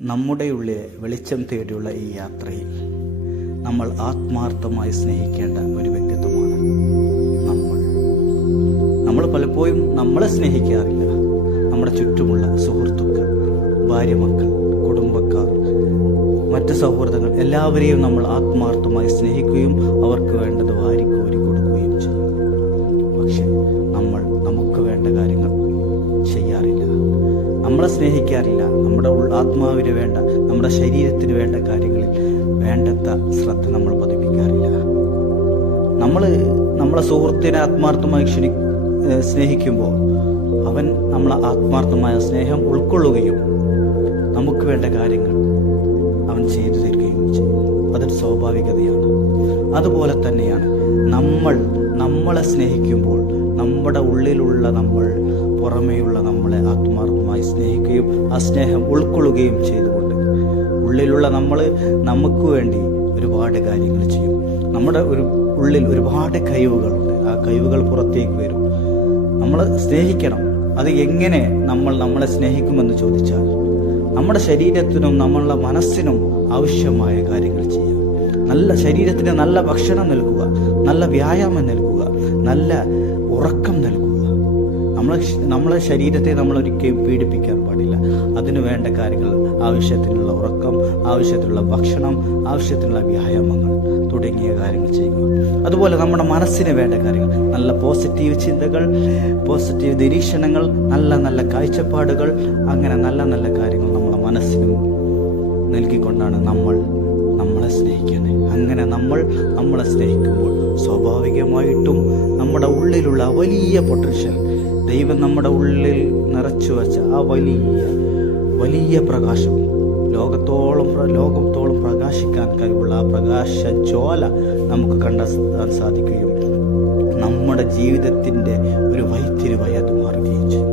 നമ്മുടെ ഉള്ളിൽ വെളിച്ചം തേടിയുള്ള ഈ യാത്രയിൽ നമ്മൾ ആത്മാർത്ഥമായി സ്നേഹിക്കേണ്ട ഒരു വ്യക്തിത്വമാണ് നമ്മൾ പലപ്പോഴും നമ്മളെ സ്നേഹിക്കാറില്ല. നമ്മുടെ ചുറ്റുമുള്ള സുഹൃത്തുക്കൾ, ഭാര്യ, മക്കൾ, കുടുംബക്കാർ, മറ്റ് സൗഹൃദങ്ങൾ എല്ലാവരെയും നമ്മൾ ആത്മാർത്ഥമായി സ്നേഹിക്കുകയും അവർക്ക് വേണ്ടത് വാരിക്കോരി കൊടുക്കുകയും ചെയ്യും. പക്ഷെ നമ്മൾ നമുക്ക് വേണ്ട കാര്യങ്ങൾ ചെയ്യാറില്ല, നമ്മളെ സ്നേഹിക്കാറില്ല. നമ്മുടെ ആത്മാവിന് വേണ്ട, നമ്മുടെ ശരീരത്തിന് വേണ്ട കാര്യങ്ങളിൽ വേണ്ടത്ര ശ്രദ്ധ നമ്മൾ പതിപ്പിക്കാറില്ല. നമ്മളെ സുഹൃത്തിനെ ആത്മാർത്ഥമായി സ്നേഹിക്കുമ്പോൾ അവൻ നമ്മളെ ആത്മാർത്ഥമായ സ്നേഹം ഉൾക്കൊള്ളുകയും നമുക്ക് വേണ്ട കാര്യങ്ങൾ അവൻ ചെയ്തു തരികയും ചെയ്യും. അതൊരു സ്വാഭാവികതയാണ്. അതുപോലെ തന്നെയാണ് നമ്മളെ സ്നേഹിക്കുമ്പോൾ നമ്മുടെ ഉള്ളിലുള്ള പുറമേയുള്ള നമ്മളെ ആത്മാർത്ഥമായി സ്നേഹിക്കുകയും ആ സ്നേഹം ഉൾക്കൊള്ളുകയും ചെയ്തുകൊണ്ട് ഉള്ളിലുള്ള നമുക്ക് വേണ്ടി ഒരുപാട് കാര്യങ്ങൾ ചെയ്യും. നമ്മുടെ ഉള്ളിൽ ഒരുപാട് കഴിവുകളുണ്ട്. ആ കഴിവുകൾ പുറത്തേക്ക് വരും. നമ്മൾ സ്നേഹിക്കണം. അത് എങ്ങനെ നമ്മളെ സ്നേഹിക്കുമെന്ന് ചോദിച്ചാൽ, നമ്മുടെ ശരീരത്തിനും നമ്മളുടെ മനസ്സിനും ആവശ്യമായ കാര്യങ്ങൾ ചെയ്യുക. ശരീരത്തിന് നല്ല ഭക്ഷണം നൽകുക, നല്ല വ്യായാമം നൽകുക, നല്ല ഉറക്കം നൽകുക. നമ്മളെ ശരീരത്തെ നമ്മൾ ഒരിക്കലും പീഡിപ്പിക്കാൻ പാടില്ല. അതിനു വേണ്ട കാര്യങ്ങൾ, ആവശ്യത്തിനുള്ള ഉറക്കം, ആവശ്യത്തിനുള്ള ഭക്ഷണം, ആവശ്യത്തിനുള്ള വ്യായാമങ്ങൾ തുടങ്ങിയ കാര്യങ്ങൾ ചെയ്യുക. അതുപോലെ നമ്മുടെ മനസ്സിന് വേണ്ട കാര്യങ്ങൾ, നല്ല പോസിറ്റീവ് ചിന്തകൾ, പോസിറ്റീവ് നിരീക്ഷണങ്ങൾ, നല്ല കാഴ്ചപ്പാടുകൾ, അങ്ങനെ നല്ല കാര്യങ്ങൾ നമ്മുടെ മനസ്സിനും നൽകിക്കൊണ്ടാണ് നമ്മളെ സ്നേഹിക്കുന്നത്. അങ്ങനെ നമ്മളെ സ്നേഹിക്കുമ്പോൾ സ്വാഭാവികമായിട്ടും നമ്മുടെ ഉള്ളിലുള്ള വലിയ പൊട്ടൻഷ്യൽ, ദൈവം നമ്മുടെ ഉള്ളിൽ നിറച്ചു വച്ച ആ വലിയ പ്രകാശം ലോകത്തോളം പ്രകാശിക്കാൻ കഴിവുള്ള ആ പ്രകാശ ജ്വാല നമുക്ക് കണ്ടെത്താൻ സാധിക്കുകയും നമ്മുടെ ജീവിതത്തിൻ്റെ ഒരു വഴിത്തിരിവായി അത് മാറുകയും ചെയ്യും.